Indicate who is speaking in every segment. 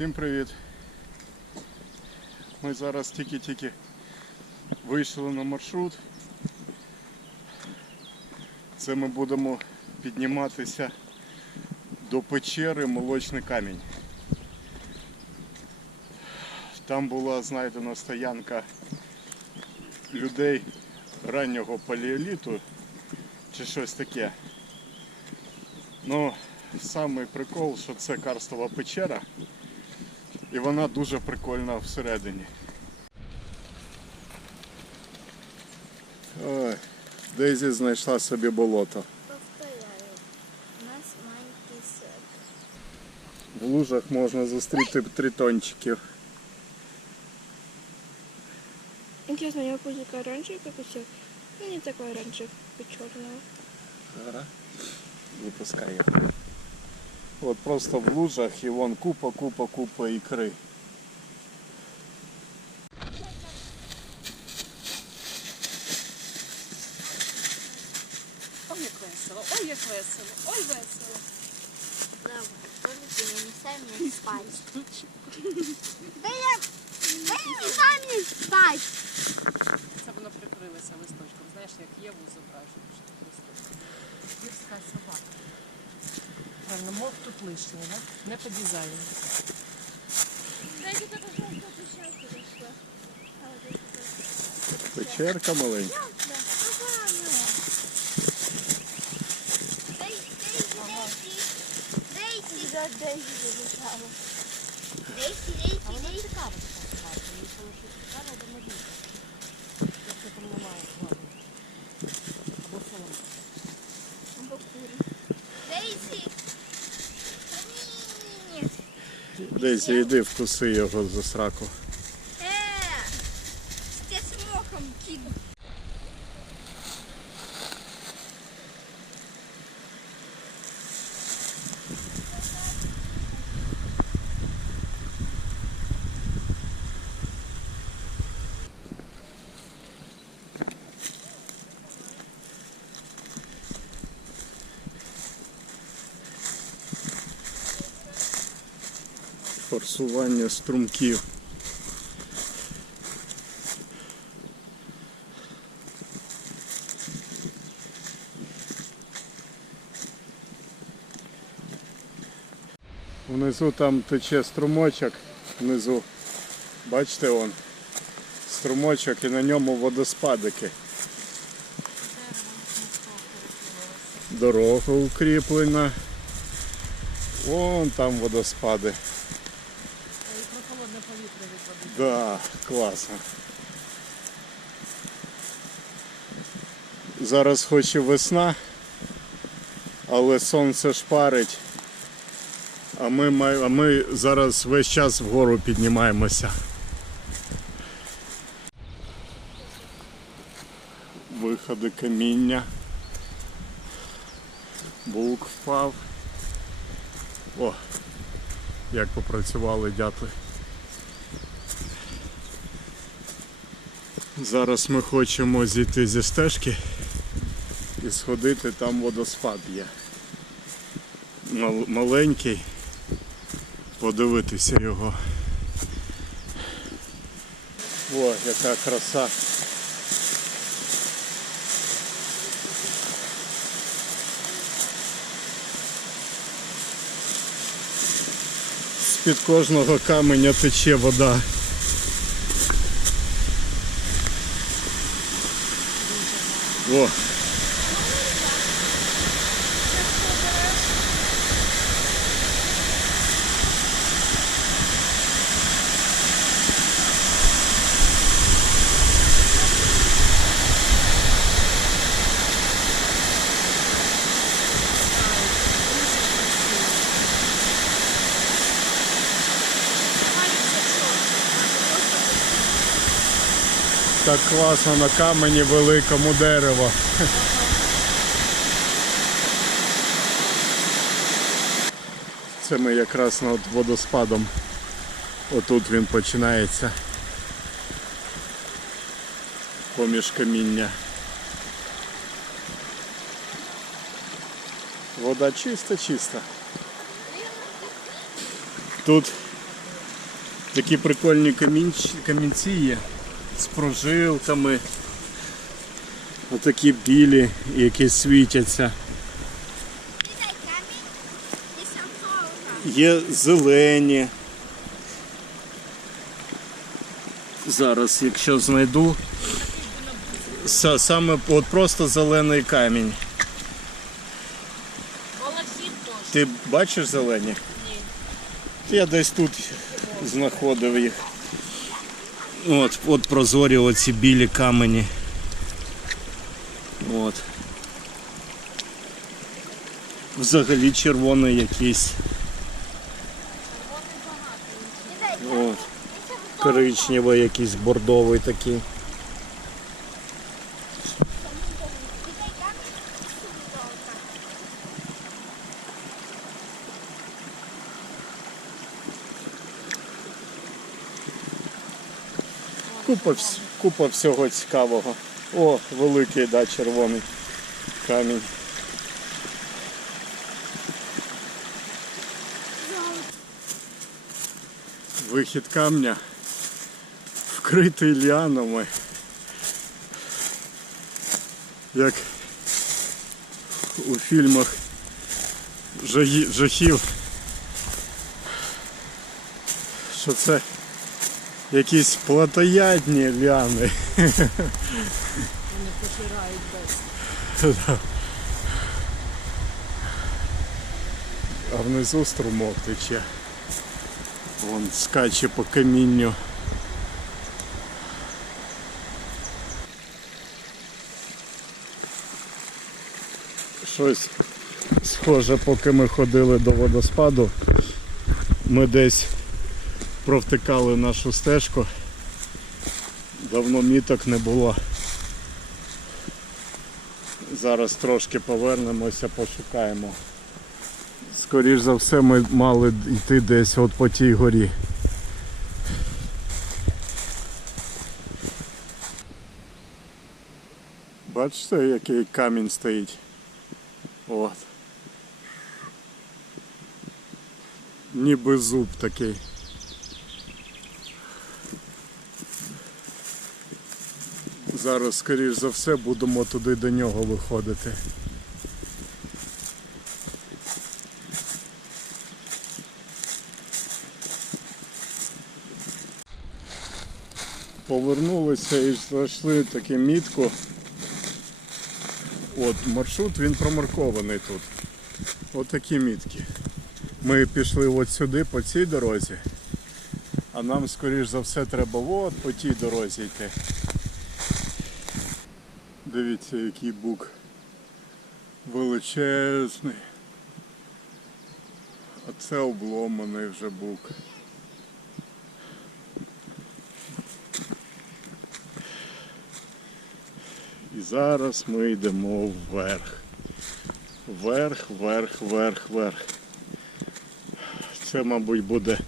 Speaker 1: Всім привіт. Ми зараз тільки-тільки вийшли на маршрут. Це ми будемо підніматися до печери Молочний камінь. Там була знайдена стоянка людей раннього палеоліту чи щось таке. Ну, самий прикол, що це карстова печера. І вона дуже прикольна всередині. Ой, Дейзі знайшла собі болото.
Speaker 2: Повторяю, у нас маленький сад.
Speaker 1: В лужах можна зустріти тритончиків.
Speaker 2: Интересно, у него пузик оранжевый, как у всех? Ну, не такой оранжевый, черного.
Speaker 1: Ага. Випускай його. От просто в лужах и вон купа, купа, купа ікри.
Speaker 3: Ой, як весело, ой, як весело, ой, весело.
Speaker 2: Давай, помните, не мешай мне спать. Да я... Да не мешай мне спать!
Speaker 3: Це воно прикрилося листочком. Знаєш, як Єву зображують, що тут листочком. Гірська собака. Правильно, мов тут лишнє, да? не по дизайну.
Speaker 2: Дайте только что что-то сейчас подошло. А вот это
Speaker 1: Печерка маленька.
Speaker 2: Да. Ага, ну. Дейзи, Дейзи, Дейзи. Да, Дейзи забежала. Дейзи, Дейзи,
Speaker 3: А вона
Speaker 2: Дейзи.
Speaker 3: цікава така собака, їй тому що цікаво, де надійка. Якщо там немає складу. Або солома.
Speaker 2: Або кури. Дейзи. Нет.
Speaker 1: Дейзі, йди вкуси його за сраку. Форсування струмків. Внизу там тече струмочок, внизу. Бачите он. Струмочок і на ньому водоспадики. Дорога укріплена. Вон там водоспади.
Speaker 3: І прохолодне повітря від води.
Speaker 1: Да, класно. Зараз хоч і весна, але сонце шпарить. А ми, а ми зараз весь час вгору піднімаємося. Виходи каміння. Булк впав. О, як попрацювали дятли. Зараз ми хочемо зійти зі стежки і сходити, там водоспад є. Мал- Маленький, подивитися його. О, яка краса. З-під кожного каменя тече вода. О. Так класно на камені великому дерево. Це ми якраз над водоспадом. Отут він починається. Поміж каміння. Вода чиста, чиста. Тут Такі прикольні камінці є з прожилками. Отакі білі, які світяться. Є зелені. Зараз, якщо знайду. Са- Саме от просто зелений камінь. Ти бачиш зелені?
Speaker 3: Ні.
Speaker 1: Я десь тут знаходив їх. От, от прозорі оці білі камені. От. Взагалі червоний якийсь. От. Коричневий якийсь бордовий такий. Купа, купа всього цікавого. О, великий, да, червоний камінь. Вихід камня вкритий ліанами. Як у фільмах жахів. Що це якісь плотоядні ліани.
Speaker 3: Вони пожирають без.
Speaker 1: А внизу струмок тече. Вон скаче по камінню. Щось схоже, поки ми ходили до водоспаду, ми десь провтикали нашу стежку. Давно міток не було. Зараз трошки повернемося, пошукаємо. Скоріш за все ми мали йти десь от по тій горі. Бачите, який камінь стоїть? От. Ніби зуб такий. Зараз, скоріш за все, будемо туди до нього виходити. Повернулися і знайшли таку мітку. От маршрут він промаркований тут. От такі мітки. Ми пішли от сюди по цій дорозі, а нам скоріш за все треба от по тій дорозі йти. Дивіться, який бук величезний. А це обломаний вже бук. І зараз ми йдемо вверх. Вверх, вверх, вверх, вверх. Це, мабуть, буде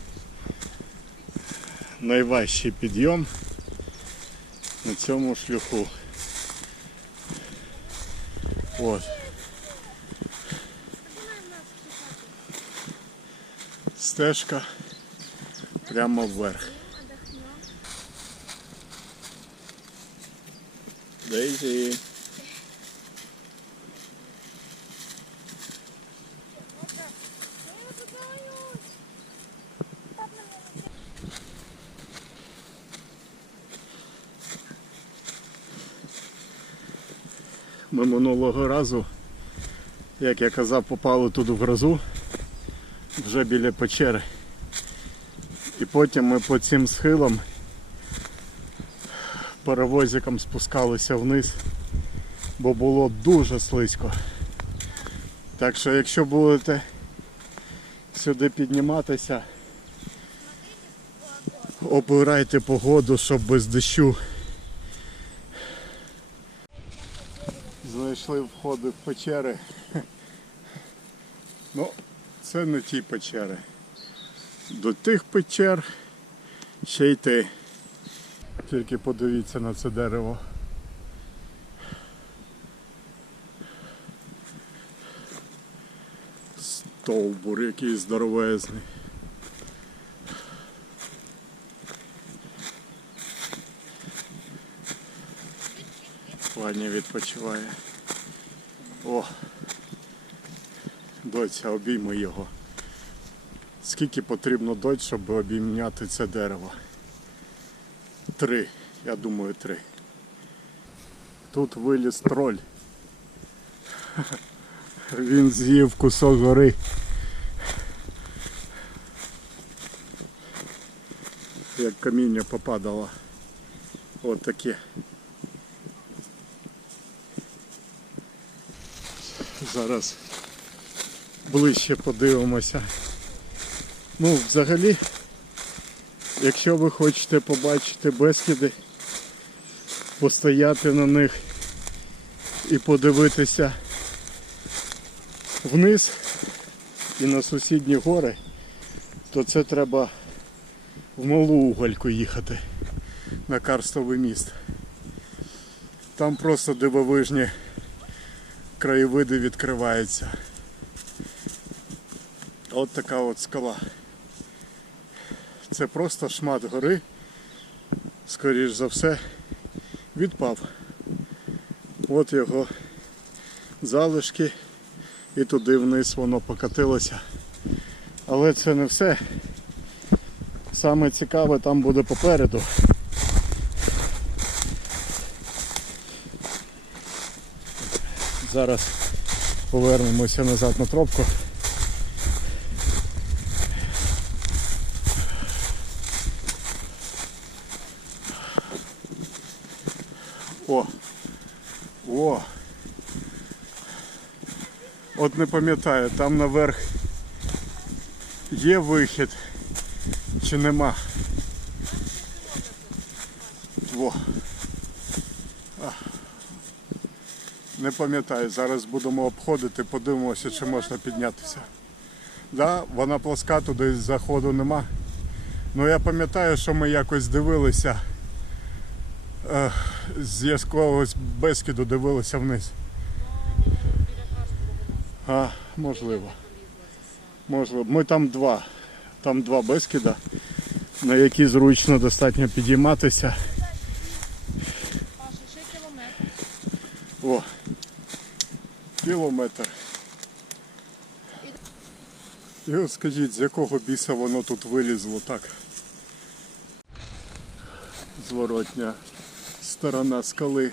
Speaker 1: найважчий підйом на цьому шляху. От. Стежка прямо вверх. Дейзі. Ми минулого разу, як я казав, попали тут в грозу, вже біля печери. І потім ми по цим схилам паровозиком спускалися вниз, бо було дуже слизько. Так що якщо будете сюди підніматися, обирайте погоду, щоб без дощу. знайшли входи в печери. Ну, це не ті печери. До тих печер ще йти. Тільки подивіться на це дерево. Стовбур який здоровезний. Ладно, відпочиває. О! Доця, обійми його. Скільки потрібно доць, щоб обійняти це дерево? Три. Я думаю, три. Тут виліз троль. Він з'їв кусок гори. Як каміння попадало. От таке. Зараз ближче подивимося. Ну, взагалі, якщо ви хочете побачити безкиди, постояти на них і подивитися вниз і на сусідні гори, то це треба в малу угольку їхати на карстовий міст. Там просто дивовижні краєвиди відкриваються. От така от скала. Це просто шмат гори, скоріш за все, відпав. От його залишки і туди вниз воно покатилося. Але це не все. Саме цікаве там буде попереду. Зараз повернемося назад на тропку. О! О! От не пам'ятаю, там наверх є вихід чи нема. Во. А. Не пам'ятаю, зараз будемо обходити, подивимося, чи можна піднятися. Да, вона плоска, туди заходу нема. Ну я пам'ятаю, що ми якось дивилися е, з якогось безкиду дивилися вниз. А, можливо. Можливо. Ми там два. Там два безкида, на які зручно достатньо підійматися.
Speaker 3: Паша, ще кілометр.
Speaker 1: О, кілометр. І от скажіть, з якого біса воно тут вилізло так? Зворотня сторона скали.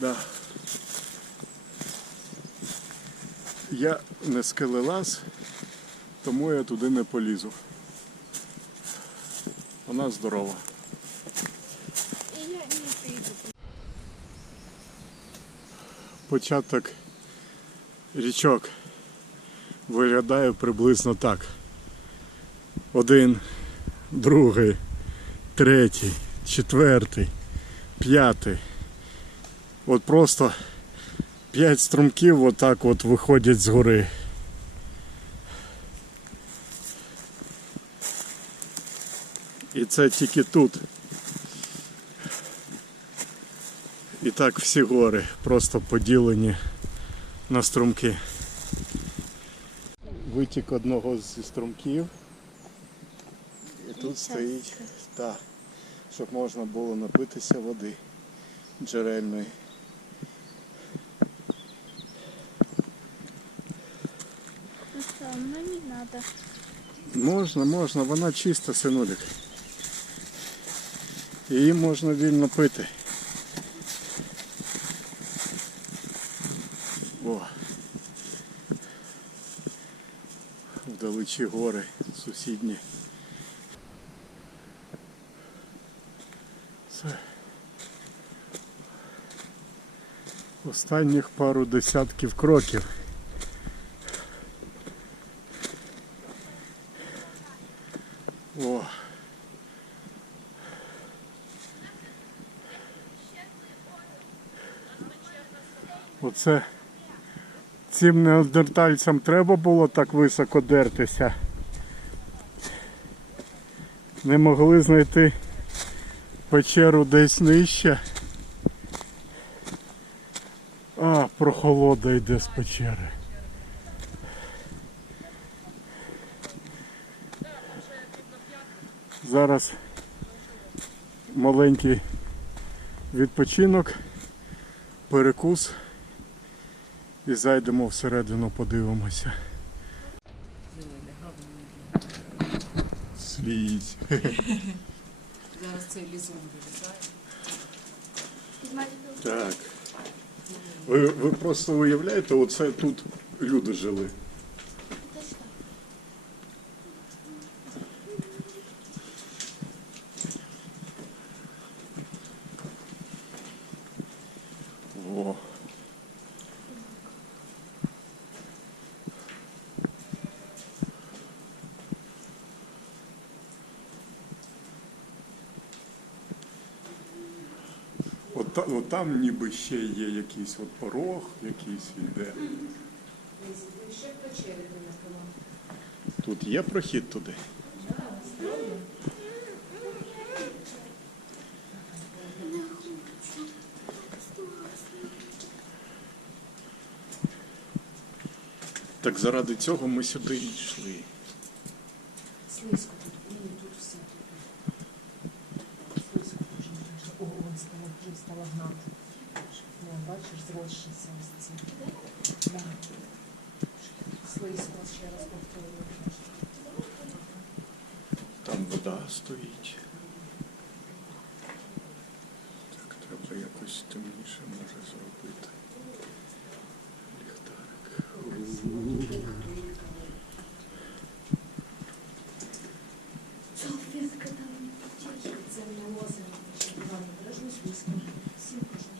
Speaker 1: Да. Я не скелелаз, тому я туди не полізу. Вона здорова.
Speaker 2: І я не піду.
Speaker 1: Початок річок виглядає приблизно так. Один, другий, третій, четвертий, п'ятий. От просто п'ять струмків отак от виходять з гори. І це тільки тут. І так всі гори просто поділені на струмки. Витік одного зі струмків. І тут стоїть, так, щоб можна було напитися води джерельної.
Speaker 2: Ну що, ну не треба.
Speaker 1: Можна, можна, вона чиста, синулік. Її можна вільно пити. О. Вдалечі гори сусідні. Це останніх пару десятків кроків. О. Оце цим неандертальцям треба було так високо дертися. Не могли знайти печеру десь нижче. А, прохолода йде з печери. Зараз маленький відпочинок, перекус і зайдемо всередину, подивимося. Слізь.
Speaker 3: Зараз цей лізун вилітає.
Speaker 1: Так. Ви, ви просто уявляєте, оце тут люди жили. О. От, та- от там ніби ще є якийсь от порог, якийсь
Speaker 3: виникнуло.
Speaker 1: Тут є прохід туди. Так заради цього ми сюди йшли.
Speaker 3: Слизько тут, і тут все тут. Слизько дуже дуже. О, вон стало, вже стало гнати. Вон, бачиш, зросшися ось це. Да. Слизько, ще раз повторюю.
Speaker 1: Там вода стоїть. Так, треба якось темніше може зробити. Ліхтарик.
Speaker 2: Софітка там.
Speaker 3: Це не озеро. Іван, обережно слизько. Всім кажу.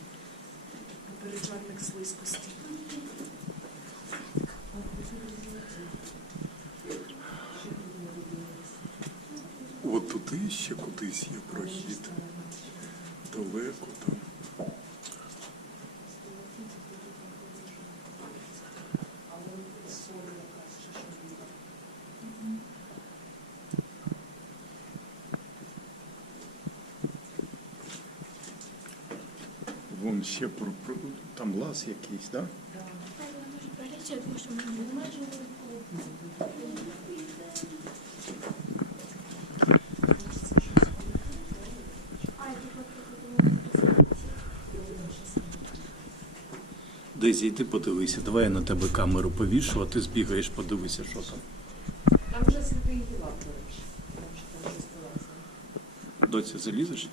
Speaker 3: Попереджальник слизькості.
Speaker 1: От туди ще кудись є прохід. Далеко там. Вон ще про, про там лаз якийсь, так? Да? Дезі, йди подивися. Давай я на тебе камеру повішу, а ти збігаєш, подивися, що там.
Speaker 3: Там вже святий Єлап, до речі. Там вже там вже.
Speaker 1: Доця, залізеш?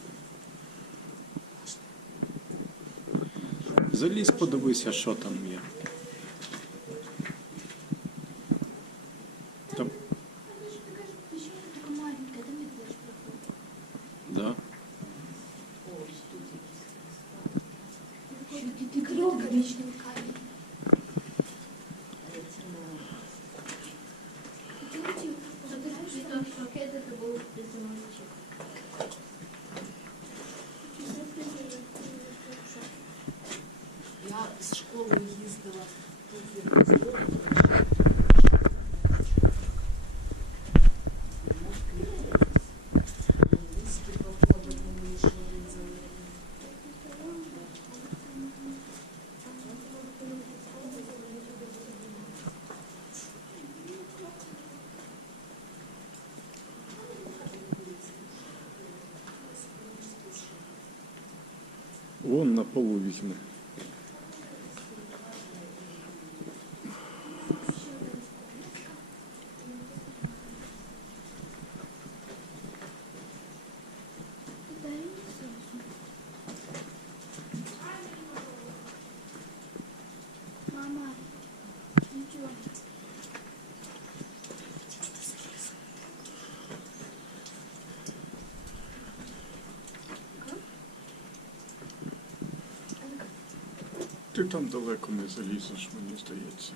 Speaker 1: Залізь, подивися, що там є. Там, да.
Speaker 3: Я з школи їздила тут є розлог.
Speaker 1: Візьми. Ти там далеко не залізеш, мені здається.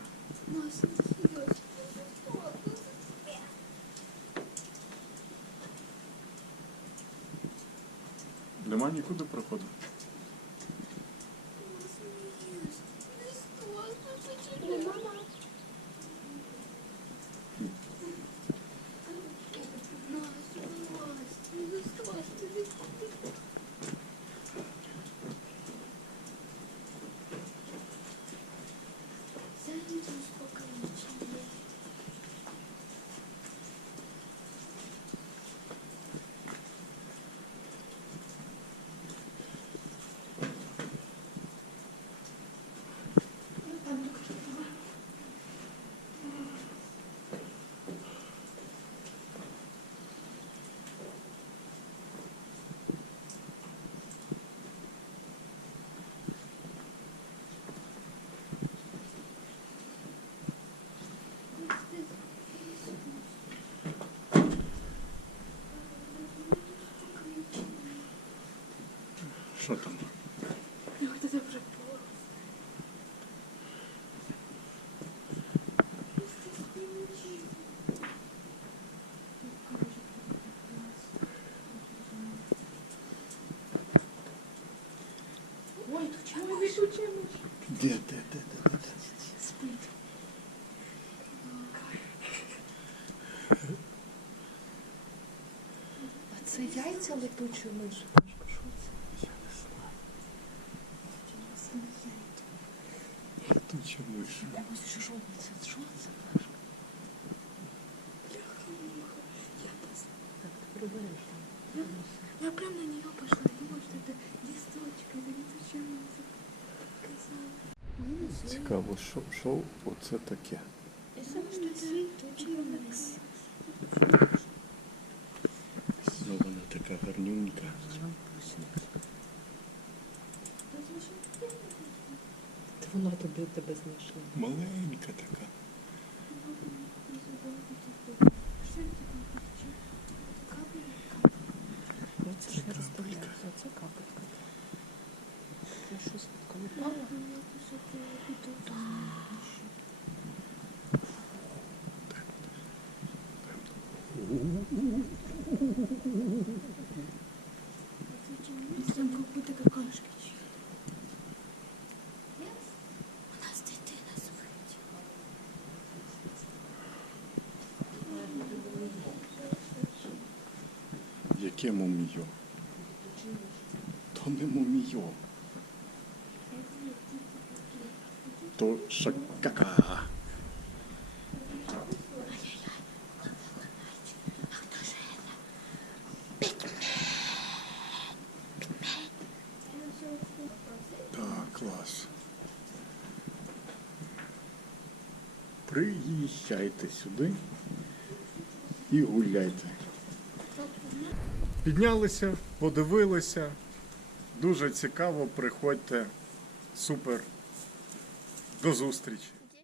Speaker 4: Що там?
Speaker 1: Ой, тут?
Speaker 4: Де, де, де, де, де?
Speaker 1: Спит.
Speaker 3: А це яйця летучої миші. Що
Speaker 4: оце таке? Ну вона така гарнюнька.
Speaker 3: Та воно тобі тебе знайшла.
Speaker 4: Маленька така. Яке муміо? То не муміо. То шакака. Приїжджайте сюди і гуляйте. Піднялися, подивилися. Дуже цікаво, приходьте. Супер. До зустрічі.